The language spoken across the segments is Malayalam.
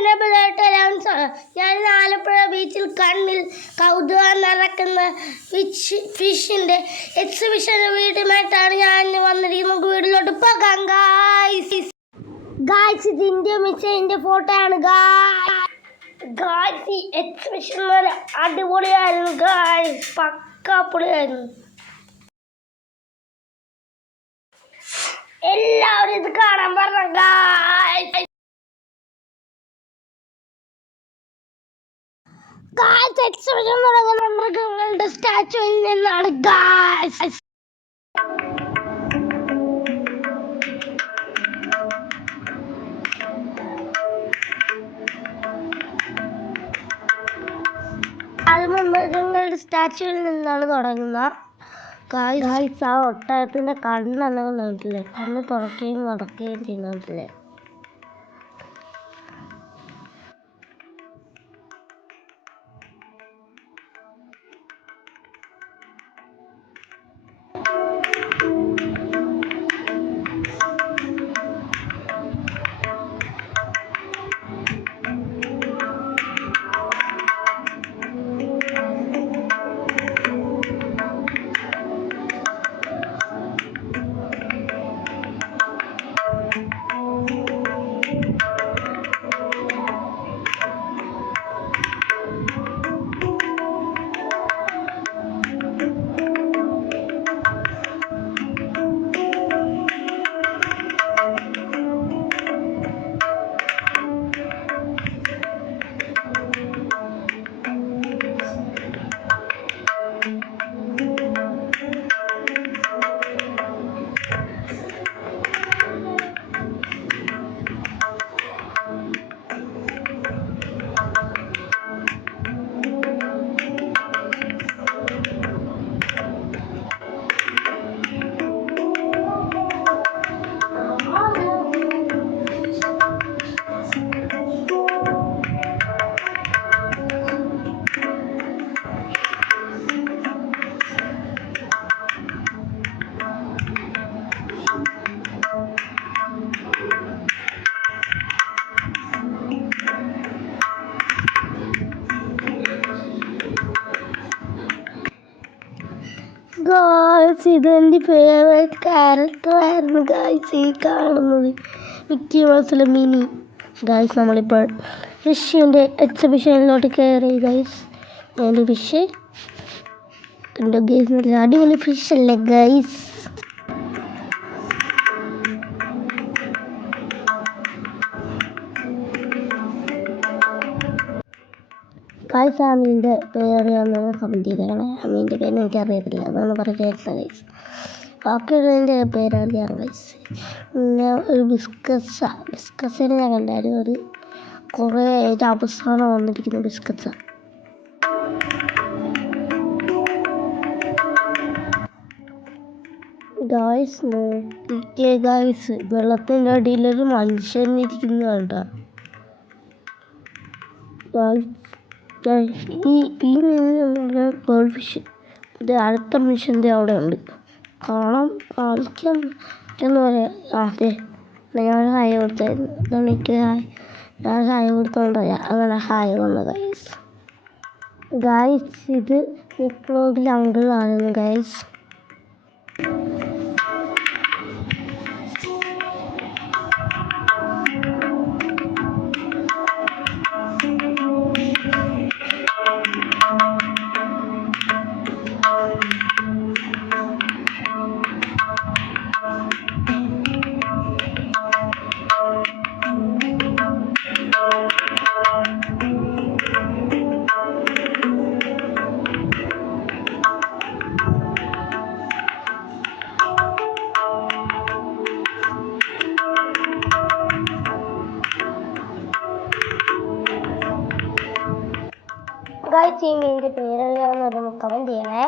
എൻ്റെ പേരായിട്ട് അലൗൻസാണ്. ഞാൻ ആലപ്പുഴ ബീച്ചിൽ കണ്ണിൽ കൗതുകം നടക്കുന്ന ഫിഷിൻ്റെ എക്സിബിഷൻ വീടുമായിട്ടാണ് ഞാൻ വന്നിരിക്കുന്നത്. നമുക്ക് വീട്ടിലോട്ട് പോകാം ഗായ്സ്. ഇത് ഇന്ത്യ മിസൈലിൻ്റെ ഫോട്ടോ ആണ് ഗായ്സ്. ഈ എക്സിബിഷൻ നല്ല അടിപൊളിയായിരുന്നു ഗായ്സ്, പക്കാപ്പൊളിയായിരുന്നു. എല്ലാവരും ഇത് കാണാൻ പറഞ്ഞ ഗായ്സ്. എക്സിബിഷൻ തുടങ്ങുന്ന മൃഗങ്ങളുടെ സ്റ്റാച്ചുവിൽ നിന്നാണ് ഗായ്സ്. മൃഗങ്ങളുടെ സ്റ്റാച്ചുവിൽ നിന്നാണ് തുടങ്ങുന്നത് ഗായ്സ്. ആ ഒട്ടകത്തിൻ്റെ കണ്ണെല്ലാം കണ്ടില്ലേ, കണ്ണ് തുറക്കുകയും നടക്കുകയും ചെയ്യുന്നില്ലേ. ഇതെൻ്റെ ഫേവറേറ്റ് ക്യാരക്ടറായിരുന്നു ഗായ്സ്. ഈ കാണുന്നത് മിക്കി മൗസിലെ മിനി ഗായ്സ്. നമ്മളിപ്പോൾ ഫിഷിൻ്റെ എക്സിബിഷനിലോട്ട് കയറി ഗായ്സ്. എൻ്റെ ഫിഷ് കണ്ടോ ഗായ്സ്, നല്ല അടിപൊളി ഫിഷ് അല്ലേ ഗായ്സ്. ഗായ്സ് ആ മീനിൻ്റെ പേരറിയാവുന്ന കമൻറ്റ് ചെയ്തേക്കണേ. ആ മീനിൻ്റെ പേര് എനിക്കറിയത്തില്ല, അതാണ് പറഞ്ഞത് ഗൈസ്. ബാക്കിയുള്ളതിൻ്റെ പേരറിയാം ഗൈസ്. പിന്നെ ഒരു ബിസ്ക്കസിനെ ഞാൻ കണ്ടായിരുന്നു. ഒരു കുറേ അവസാനം വന്നിരിക്കുന്ന ബിസ്ക്കറ്റ്സാണ് ഗായ്സ്. നോക്കിക്കേ ഗായ്സ്, വെള്ളത്തിൻ്റെ അടിയിലൊരു മനുഷ്യനിരിക്കുന്ന കണ്ടാ ഈ ഗോൾഡ് ഫിഷ്. ഇത് അടുത്ത മനുഷ്യൻ്റെ അവിടെ ഉണ്ട്, കാണിക്കാൻ എന്ന് പറയാം. അതെ, ഞാൻ ഹായ് കൊടുത്തായിരുന്നു. എനിക്ക് ഞാൻ ഹായ് കൊടുത്തോണ്ടോ അങ്ങനെ ഹായ് വന്നു ഗായ്സ്. ഇത് വ്ളോഗിൽ അങ്കിളായിരുന്നു ഗായ്സ്. ഗായ്സ് ഈ മീനിൻ്റെ പേരറിയാവുന്നവരൊന്ന് കമൻറ്റ് ചെയ്യണേ.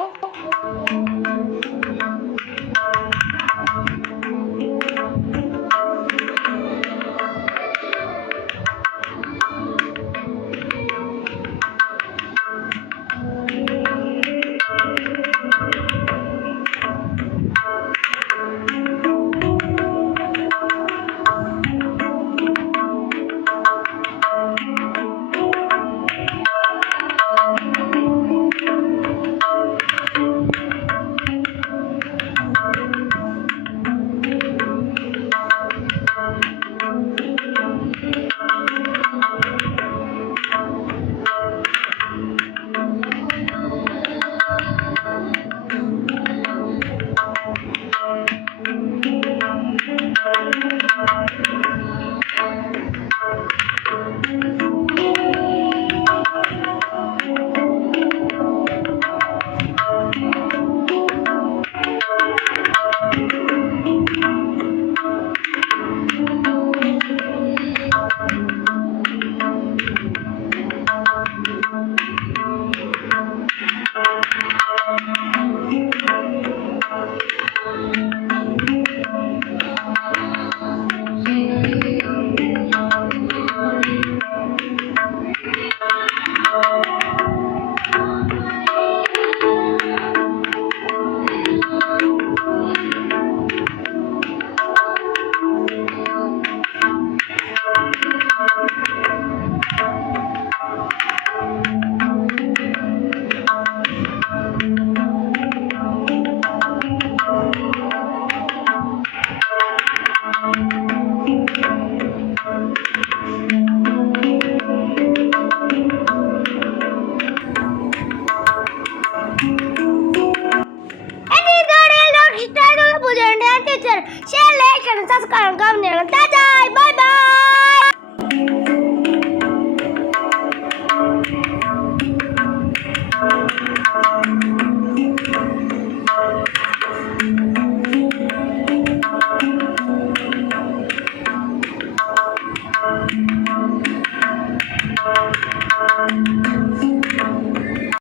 ഷെയർ ലൈക്ക് ചെയ്യണം സബ്സ്ക്രൈബ് കമന്റ് ചെയ്യണം ടാറ്റാ ബൈ ബൈ